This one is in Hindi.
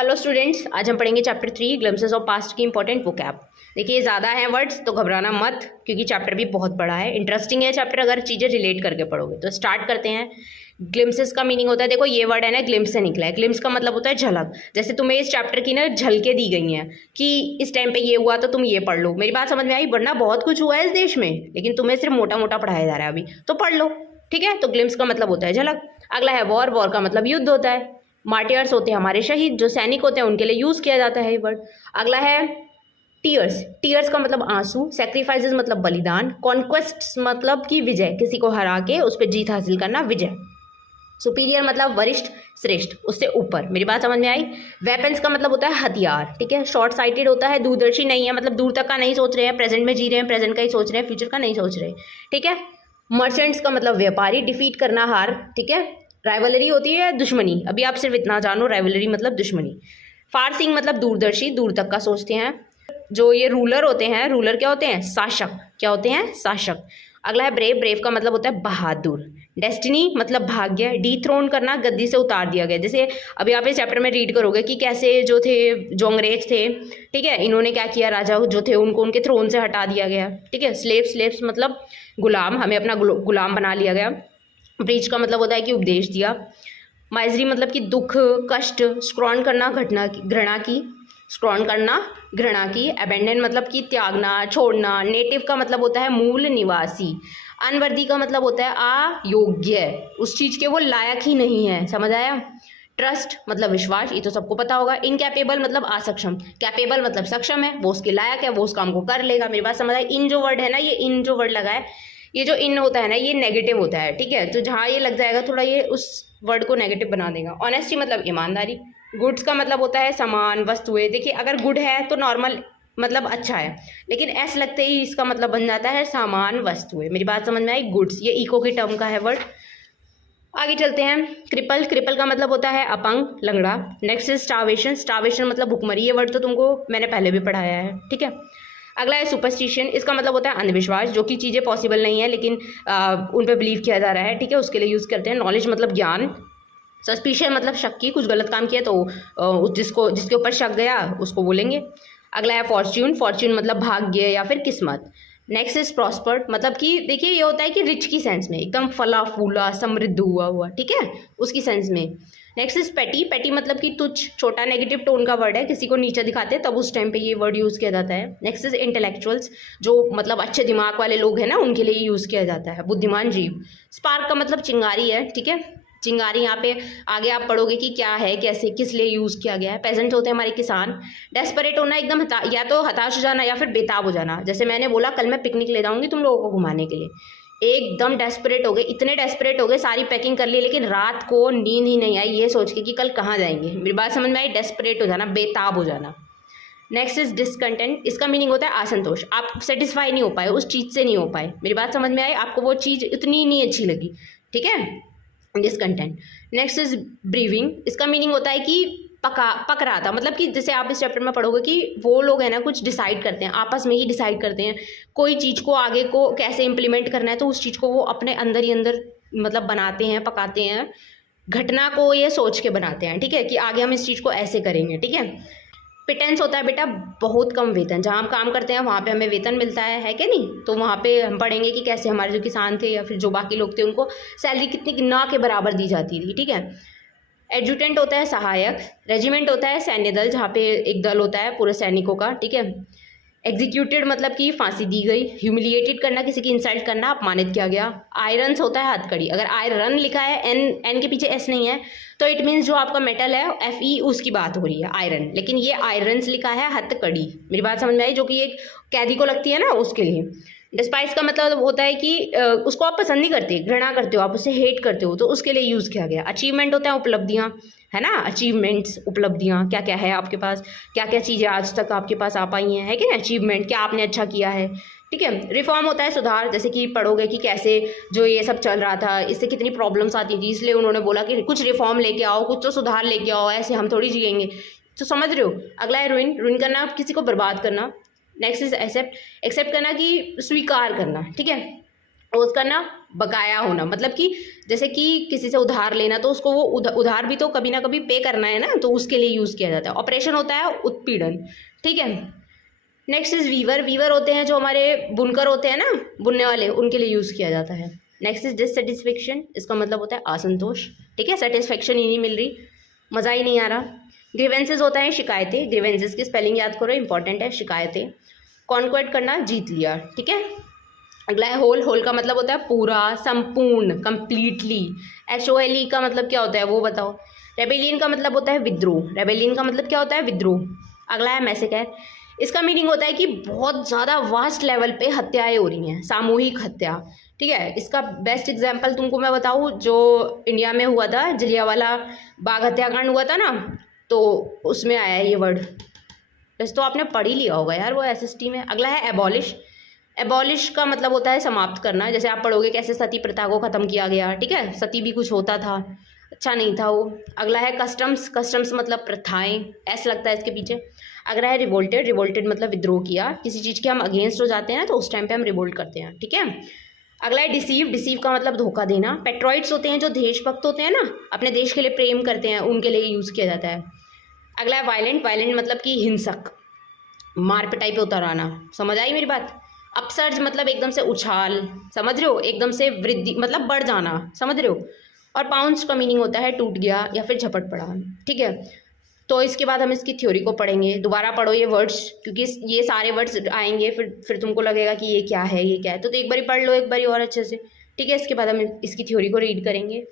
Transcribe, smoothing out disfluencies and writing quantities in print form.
हेलो स्टूडेंट्स, आज हम पढ़ेंगे चैप्टर 3 ग्लिम्पसेस ऑफ पास्ट की इंपॉर्टेंट वोकैब। देखिए ज़्यादा हैं वर्ड्स तो घबराना मत, क्योंकि चैप्टर भी बहुत बड़ा है। इंटरेस्टिंग है चैप्टर अगर चीज़ें रिलेट करके पढ़ोगे। तो स्टार्ट करते हैं। ग्लिम्पसेस का मीनिंग होता है, देखो ये वर्ड है ना, ग्लिम्स से निकला है। ग्लिम्स का मतलब होता है झलक। जैसे तुम्हें इस चैप्टर की ना झलकें दी गई हैं कि इस टाइम पे ये हुआ तो तुम ये पढ़ लो। मेरी बात समझ में आई? वरना बहुत कुछ हुआ है इस देश में, लेकिन तुम्हें सिर्फ मोटा मोटा पढ़ाया जा रहा है अभी, तो पढ़ लो। ठीक है, तो ग्लिम्स का मतलब होता है झलक। अगला है वॉर। वॉर का मतलब युद्ध होता है। मार्टियर्स होते हैं हमारे शहीद, जो सैनिक होते हैं उनके लिए यूज़ किया जाता है ये वर्ड। अगला है टीयर्स। टीयर्स का मतलब आंसू। सेक्रीफाइसेस मतलब बलिदान। कॉन्क्वेस्ट मतलब कि विजय, किसी को हरा के उस पर जीत हासिल करना, विजय। सुपीरियर मतलब वरिष्ठ, श्रेष्ठ, उससे ऊपर। मेरी बात समझ में आई? वेपन्स का मतलब होता है हथियार। ठीक है, शॉर्ट साइटेड होता है, दूरदर्शी नहीं है, मतलब दूर तक का नहीं सोच रहे हैं, प्रेजेंट में जी रहे हैं, प्रेजेंट का ही सोच रहे हैं, फ्यूचर का नहीं सोच रहे। ठीक है। मर्चेंट्स का मतलब व्यापारी, डिफीट करना, हार। ठीक है। राइवलरी होती है दुश्मनी। अभी आप सिर्फ इतना जानो, राइवलरी मतलब दुश्मनी। फारसिंग मतलब दूरदर्शी, दूर तक का सोचते हैं। जो ये रूलर होते हैं, रूलर क्या होते हैं? शासक। क्या होते हैं? शासक। अगला है ब्रेव। ब्रेव का मतलब होता है बहादुर। डेस्टिनी मतलब भाग्य। डीथ्रोन करना, गद्दी से उतार दिया गया। जैसे अभी आप इस चैप्टर में रीड करोगे कि कैसे जो थे, जो अंग्रेज थे, ठीक है, इन्होंने क्या किया, राजा जो थे उनको उनके थ्रोन से हटा दिया गया। ठीक है। स्लेव्स मतलब गुलाम, हमें अपना गुलाम बना लिया गया। ब्रीच का मतलब होता है कि उपदेश दिया। माइजरी मतलब कि दुख, कष्ट। स्क्रॉन करना, घटना की, घृणा की। स्क्रॉन करना, घृणा की। अबेंडन मतलब कि त्यागना, छोड़ना। नेटिव का मतलब होता है मूल निवासी। अनवर्दी का मतलब होता है अयोग्य, उस चीज़ के वो लायक ही नहीं है। समझ आया? ट्रस्ट मतलब विश्वास, ये तो सबको पता होगा। इनकैपेबल मतलब असक्षम। कैपेबल मतलब सक्षम है, वो उसके लायक है, वो उस काम को कर लेगा। मेरी बात समझ आई? इन जो वर्ड है ना, ये इन जो वर्ड लगा है, ये जो इन होता है ना, ये नेगेटिव होता है। ठीक है, तो जहाँ ये लग जाएगा थोड़ा, ये उस वर्ड को नेगेटिव बना देगा। ऑनेस्टी मतलब ईमानदारी। गुड्स का मतलब होता है सामान, वस्तुएं। देखिए अगर गुड है तो नॉर्मल मतलब अच्छा है, लेकिन एस लगते ही इसका मतलब बन जाता है सामान, वस्तुएं। मेरी बात समझ में आई? गुड्स, ये इको की टर्म का है वर्ड। आगे चलते हैं। क्रिपल। क्रिपल का मतलब होता है अपंग, लंगड़ा। Next is starvation. स्टार्वेशन मतलब भुखमरी। ये वर्ड तो तुमको मैंने पहले भी पढ़ाया है। ठीक है। अगला है सुपरस्टिशन। इसका मतलब होता है अंधविश्वास, जो कि चीज़ें पॉसिबल नहीं है लेकिन उन पर बिलीव किया जा रहा है। ठीक है, उसके लिए यूज़ करते हैं। नॉलेज मतलब ज्ञान। सस्पिशन मतलब शक की, कुछ गलत काम किया तो जिसके ऊपर शक गया उसको बोलेंगे। अगला है फॉर्च्यून। फॉर्च्यून मतलब भाग्य या फिर किस्मत। नेक्स्ट इज प्रॉस्पर्ड, मतलब कि देखिए ये होता है कि रिच की सेंस में, एकदम फला फूला समृद्ध हुआ हुआ। ठीक है, उसकी सेंस में। नेक्स्ट इज पेटी। पेटी मतलब कि तुच्छ, छोटा, नेगेटिव टोन का वर्ड है, किसी को नीचा दिखाते हैं तब उस टाइम पे ये वर्ड यूज़ किया जाता है। नेक्स्ट इज इंटेलेक्चुअल्स, जो मतलब अच्छे दिमाग वाले लोग हैं ना, उनके लिए यूज़ किया जाता है, बुद्धिमान जीव। स्पार्क का मतलब चिंगारी है। ठीक है, चिंगारी यहाँ पे आगे आप पढ़ोगे कि क्या है, कैसे, किस लिए यूज़ किया गया है। पेजेंट होते हैं हमारे किसान। डेस्परेट होना, एकदम या तो हताश हो जाना या फिर बेताब हो जाना। जैसे मैंने बोला कल मैं पिकनिक ले जाऊंगी तुम लोगों को घुमाने के लिए, एकदम डेस्परेट हो गए, इतने डेस्परेट हो गए, सारी पैकिंग कर ली, लेकिन रात को नींद ही नहीं आई ये सोच के कि कल कहाँ जाएंगे। मेरी बात समझ में आई? डेस्परेट हो जाना, बेताब हो जाना। Next is discontent. इसका मीनिंग होता है असंतोष, आप सेटिस्फाई नहीं हो पाए, उस चीज़ से नहीं हो पाए। मेरी बात समझ में आई? आपको वो चीज़ इतनी नहीं अच्छी लगी। ठीक है, डिसकंटेंट। Next is briefing. इसका मीनिंग होता है कि पक रहा था, मतलब कि जैसे आप इस चैप्टर में पढ़ोगे कि वो लोग हैं ना कुछ डिसाइड करते हैं, आपस में ही डिसाइड करते हैं कोई चीज़ को आगे को कैसे इम्प्लीमेंट करना है, तो उस चीज़ को वो अपने अंदर ही अंदर मतलब बनाते हैं, पकाते हैं, घटना को ये सोच के बनाते हैं। ठीक है, कि आगे हम इस चीज़ को ऐसे करेंगे। ठीक है। पिटेंस होता है बेटा बहुत कम वेतन। जहाँ हम काम करते हैं वहाँ पे हमें वेतन मिलता है कि नहीं? तो वहाँ पे हम पढ़ेंगे कि कैसे हमारे जो किसान थे या फिर जो बाकी लोग थे उनको सैलरी कितनी ना के बराबर दी जाती थी। ठीक है। एडजुटेंट होता है सहायक। रेजिमेंट होता है सैन्य दल, जहाँ पे एक दल होता है पूरे सैनिकों का। ठीक है। एग्जीक्यूटेड मतलब कि फांसी दी गई। ह्यूमिलिएटेड करना, किसी की इंसल्ट करना, अपमानित किया गया। आयरन्स होता है हथकड़ी। अगर आयरन लिखा है, एन के पीछे एस नहीं है, तो इट मीन्स जो आपका मेटल है FE उसकी बात हो रही है, आयरन। लेकिन ये आयरन्स लिखा है हथकड़ी। मेरी बात समझ में आई? जो कि एक कैदी को लगती है ना, उसके लिए। डिस्पाइस का मतलब होता है कि उसको आप पसंद नहीं करते, घृणा करते हो, आप उसे हेट करते हो, तो उसके लिए यूज़ किया गया। अचीवमेंट होता है उपलब्धियाँ, है ना? अचीवमेंट्स, उपलब्धियाँ, क्या क्या है आपके पास, क्या क्या चीज़ें आज तक आपके पास आ पाई हैं, है कि ना? अचीवमेंट, क्या आपने अच्छा किया है। ठीक है। रिफॉर्म होता है सुधार, जैसे कि पढ़ोगे कि कैसे जो ये सब चल रहा था इससे कितनी प्रॉब्लम्स आती थी, इसलिए उन्होंने बोला कि कुछ रिफॉर्म लेके आओ, कुछ तो सुधार लेके आओ, ऐसे हम थोड़ी जिएंगे। तो समझ रहे हो? अगला है रुइन। रुइन करना, किसी को बर्बाद करना। Next is accept. एक्सेप्ट करना कि स्वीकार करना। ठीक है। ओज करना, बकाया होना, मतलब कि जैसे कि किसी से उधार लेना तो उसको वो उधार भी तो कभी ना कभी पे करना है ना, तो उसके लिए यूज़ किया जाता है। ऑपरेशन होता है उत्पीड़न, ठीक है। Next is Weaver. वीवर होते हैं जो हमारे बुनकर होते हैं ना, बुनने वाले, उनके लिए यूज़ किया जाता है। नेक्स्ट इज डिससेटिस्फेक्शन, इसका मतलब होता है असंतोष, ठीक है, सेटिस्फेक्शन ही नहीं मिल रही, मज़ा ही नहीं आ रहा। ग्रीवेंसेज होता है शिकायतें, ग्रीवेंसेज की स्पेलिंग याद करो, इंपॉर्टेंट है, शिकायतें। कॉन्क्वेट करना, जीत लिया, ठीक है। अगला है होल। होल का मतलब होता है पूरा, संपूर्ण, कंप्लीटली। HOLE का मतलब क्या होता है वो बताओ। रेबेलियन का मतलब होता है विद्रोह, रेबेलियन का मतलब क्या होता है, विद्रोह। अगला है मैसेकर। इसका मीनिंग होता है कि बहुत ज़्यादा वास्ट लेवल पे हत्याएं हो रही हैं, सामूहिक हत्या, ठीक है। इसका बेस्ट एग्जाम्पल तुमको मैं बताऊँ, जो इंडिया में हुआ था, जलियांवाला बाग हत्याकांड हुआ था ना, तो उसमें आया है ये वर्ड। वैसे तो आपने पढ़ ही लिया होगा यार वो SST में। अगला है एबॉलिश। एबॉलिश का मतलब होता है समाप्त करना, जैसे आप पढ़ोगे कैसे सती प्रथा को ख़त्म किया गया, ठीक है, सती भी कुछ होता था, अच्छा नहीं था वो। अगला है कस्टम्स। कस्टम्स मतलब प्रथाएं, ऐसा लगता है इसके पीछे। अगला है रिवोल्टेड। रिवोल्टेड मतलब विद्रोह किया, किसी चीज़ के हम अगेंस्ट हो जाते हैं ना, तो उस टाइम पे हम रिवोल्ट करते हैं, ठीक है। अगला है डिसीव। डिसीव का मतलब धोखा देना। पेट्रॉइड्स होते हैं जो देशभक्त होते हैं ना, अपने देश के लिए प्रेम करते हैं, उनके लिए यूज़ किया जाता है। अगला है वायलेंट। वायलेंट मतलब कि हिंसक, मार पिटाई पे उतर आना, समझ आई मेरी बात। अपसर्ज मतलब एकदम से उछाल, समझ रहे हो, एकदम से वृद्धि मतलब बढ़ जाना, समझ रहे हो। और पाउंस का मीनिंग होता है टूट गया या फिर झपट पड़ा, ठीक है। तो इसके बाद हम इसकी थ्योरी को पढ़ेंगे। दोबारा पढ़ो ये वर्ड्स, क्योंकि ये सारे वर्ड्स आएंगे, फिर तुमको लगेगा कि ये क्या है, ये क्या है, तो एक बारी पढ़ लो एक बारी और अच्छे से, ठीक है। इसके बाद हम इसकी थ्योरी को रीड करेंगे।